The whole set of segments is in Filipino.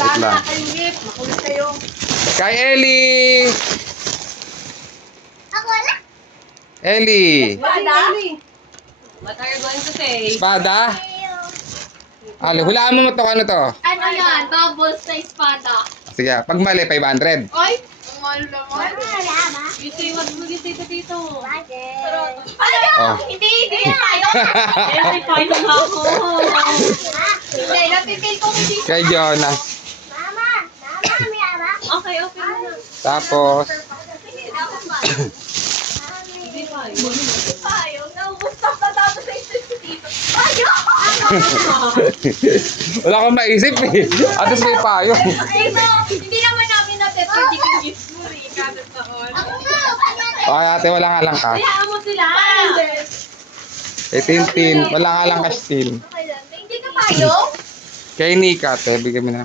Wait lang. Makulit kayo. Kay Ellie! Ako wala. Ellie! Espada? What are you going to say? Espada? Ali, hulaan mo to, ano to? Ano yan? Bubbles sa espada. Sige, pag mali, 500. Oy! Ang mahal naman. Wala ba? You say what will you say to Tito? Bakit? Oh. Hindi tayo. Eh, may paano na ako. Hindi, napipil ko hindi. Kay Jonas. Mama, may ama. Okay, okay na. Tapos, Hindi pa. Tayo, naubos na patapos sa isip ko dito. Tayo! wala akong maisip eh. At least may payo. Hindi naman namin na-predict yung gifts mo rin. Kada taon. Ako nga! Okay, ate, wala nga lang ka. Hayaan mo sila. Eh, Tintin, wala nga lang ka still. Hindi ka payo? Kay Nika, ate, bigyan mo na.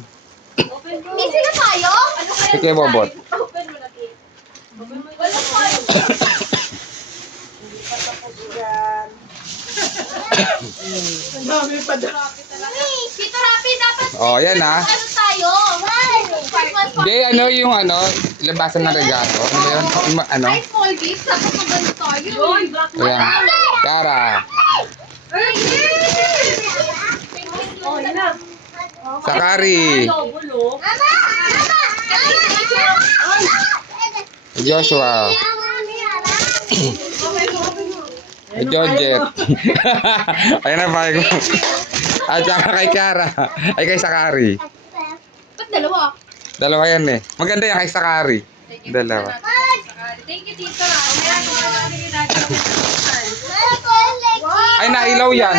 Open mo. Hindi sila payo? Ano kaya? Kay Bobot. Open mo na, Tin. Wala payo. Ang dami pa dyan. Tito Happy, dapat Oh, yan ah. ano tayo? Christmas party. Hindi, ano yung ano, labasan ng regalo. Ano ba yun? Ano? Ay, small gifts. Dapat magano tayo. Yun, black mo. Ayan. Kara. Oh, yun na. Sakari. Lobo, Joshua. Georgette. Ayan na pa ko. At saka kay Kara. Ay kay Sakari. Ba't dalawa? Dalawa yan eh. Maganda yan kay Sakari. Dalawa. Thank you, Tito. Mamaya ko natin yung natin. Ay, nailaw yan.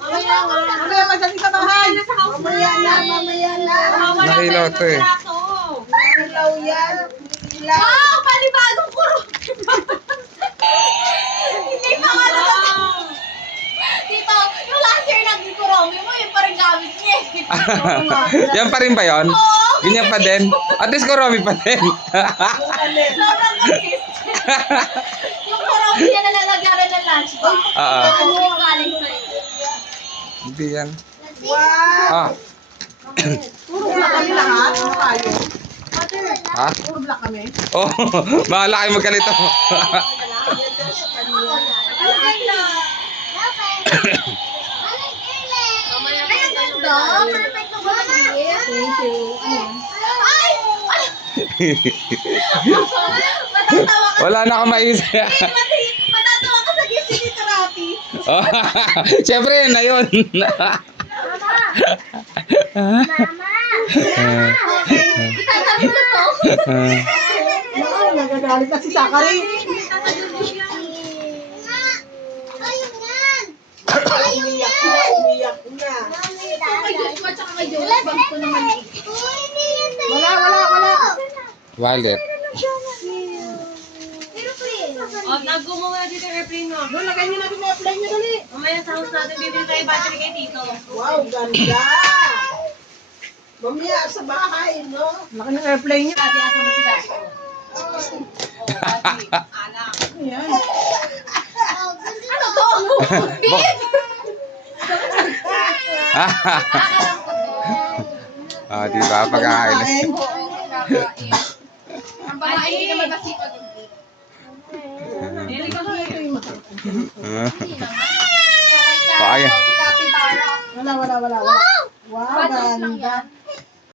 Mamaya nga. Mamaya magaling ka mahal. Mamaya na, mamaya na. Nailaw to eh. Ilaw yan. Ilaw. Wow! Panibagong kuro! Hindi pa nga naman. Tito, yung last year nag-kuromi mo, yun pa rin gamit niya. Yan pa rin ba yun? Ganyan pa din? At least kuromi pa din. Sobrang consist. Yung kuromi niya na lalagaran ng lunchbox. Oo. Ano yung galing sa'yo? Hindi yan. Wow. Ah. Puro black kami lahat. Ano tayo? Ha? Puro black kami. Oh, bahala kayo magkalito. Ay, ang ganda. Perfect na ba mag-gift? Thank you. Ay! Matatawa ka. Wala na akong maisip. Matatawa ka sa gift ni Tito Rapi. Oh, siyempre, yun na yun. Itatanong ko to. Oo, nagagalit na si Sakari. Umiyak na, umiyak na. Kay Joshua tsaka kay Jonas, bag ko naman eh. Wala. Wallet. Oh, nag-gumawa na dito yung airplane mo. Doon, lagay niyo natin na apply niyo dali. Mamaya sa house natin, bibili tayo battery kay Tito. Wow, ganda. Mamaya sa bahay, no? Laki ng airplane niyo. Dati, asa mo sila? Ayan. Ano to? Beef? Ah, di ba? Pagkakain. Ang bahay, hindi naman masipag yung beef. Dili ka here. Ayan. Capybara. Wala. Wow, Batos lang ganda. yan.